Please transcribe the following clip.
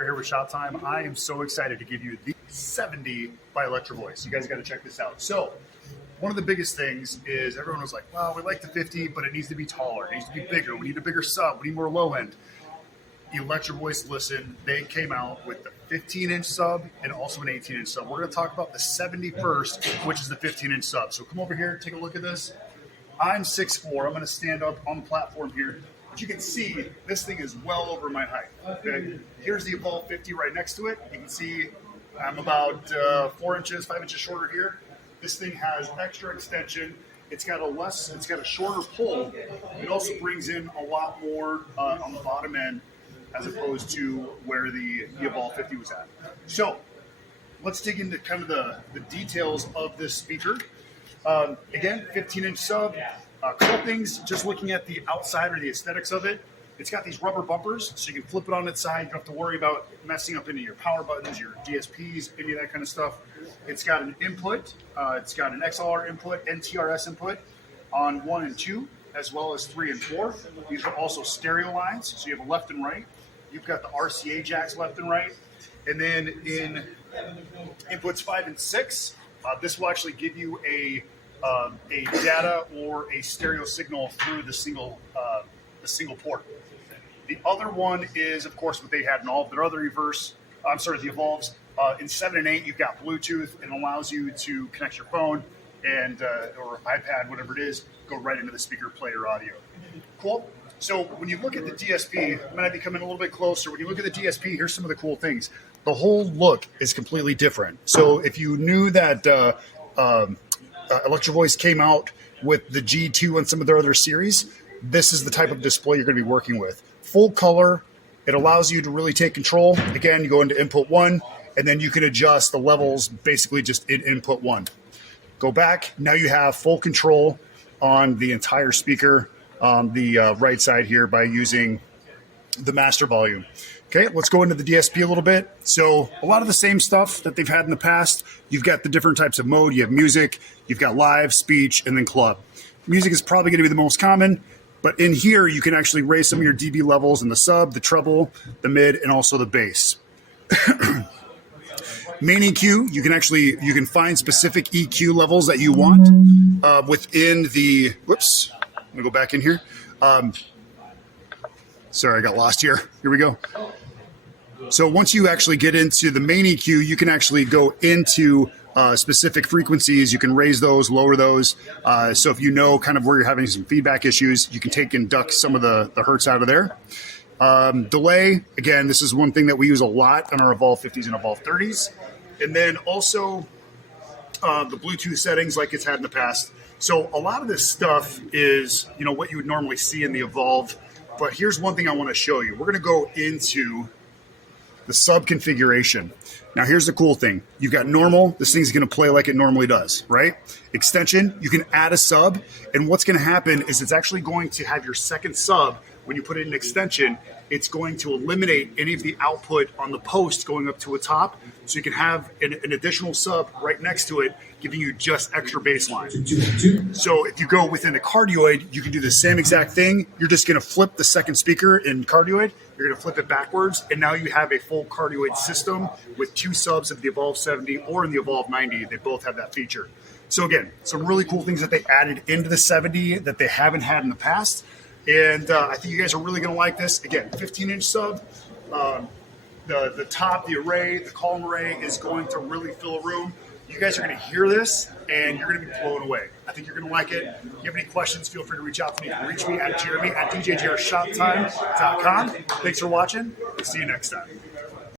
We're here with Shot Time. I am so excited to give you the 70 by Electro Voice. You guys got to check this out. So, one of the biggest things is everyone was like, well, we like the 50, but it needs to be taller. It needs to be bigger. We need a bigger sub. We need more low end. Electro Voice, listen, they came out with the 15-inch sub and also an 18-inch sub. We're going to talk about the 70 first, which is the 15-inch sub. So come over here, take a look at this. I'm 6'4". I'm going to stand up on the platform here. But you can see this thing is well over my height. Okay, here's the Evolve 50 right next to it. You can see I'm about 5 inches shorter here. This thing has extra extension. It's got a shorter pull. It also brings in a lot more on the bottom end as opposed to where the Evolve 50 was at. So let's dig into kind of the details of this speaker. Again, 15-inch sub. Couple things, just looking at the outside or the aesthetics of it, it's got these rubber bumpers, so you can flip it on its side. You don't have to worry about messing up any of your power buttons, your DSPs, any of that kind of stuff. It's got an input. It's got an XLR input and TRS input on 1 and 2, as well as 3 and 4. These are also stereo lines, so you have a left and right. You've got the RCA jacks left and right. And then in inputs 5 and 6, this will actually give you a data or a stereo signal through the single port. The other one is, of course, what they had in all of their other the Evolves. In 7 and 8, you've got Bluetooth and allows you to connect your phone and or iPad, whatever it is, go right into the speaker, play your audio. Cool. So when you look at the DSP, I'm going to be coming a little bit closer. When you look at the DSP, here's some of the cool things. The whole look is completely different. So if you knew that Electro Voice came out with the G2 and some of their other series, this is the type of display you're going to be working with. Full color. It allows you to really take control. Again, you go into input 1, and then you can adjust the levels basically just in input 1. Go back. Now you have full control on the entire speaker on the right side here by using the master volume. Okay, let's go into the DSP a little bit. So a lot of the same stuff that they've had in the past. You've got the different types of mode. You have music, you've got live, speech, and then club. Music is probably going to be the most common, but in here you can actually raise some of your dB levels in the sub, the treble, the mid, and also the bass. Main EQ, you can find specific EQ levels that you want within the, whoops, I'm gonna go back in here. Sorry, I got lost here. Here we go. So once you actually get into the main EQ, you can actually go into specific frequencies. You can raise those, lower those. So if you know kind of where you're having some feedback issues, you can take and duck some of the hertz out of there. Delay, again, this is one thing that we use a lot on our Evolve 50s and Evolve 30s. And then also the Bluetooth settings like it's had in the past. So a lot of this stuff is, what you would normally see in the Evolve. But here's one thing I want to show you. We're going to go into the sub configuration. Now, here's the cool thing. You've got normal. This thing's going to play like it normally does, right? Extension, you can add a sub. And what's going to happen is it's actually going to have your second sub. When you put it in extension, it's going to eliminate any of the output on the post going up to a top. So you can have an additional sub right next to it, giving you just extra baseline. So if you go within the cardioid, you can do the same exact thing. You're just going to flip the second speaker in cardioid. You're going to flip it backwards. And now you have a full cardioid system with 2 subs of the Evolve 70 or in the Evolve 90. They both have that feature. So again, some really cool things that they added into the 70 that they haven't had in the past. And I think you guys are really going to like this. Again, 15-inch sub. The top, the array, the column array is going to really fill a room. You guys are going to hear this, and you're going to be blown away. I think you're going to like it. If you have any questions, feel free to reach out to me. You can reach me at Jeremy at djjrshoptime.com. Thanks for watching. See you next time.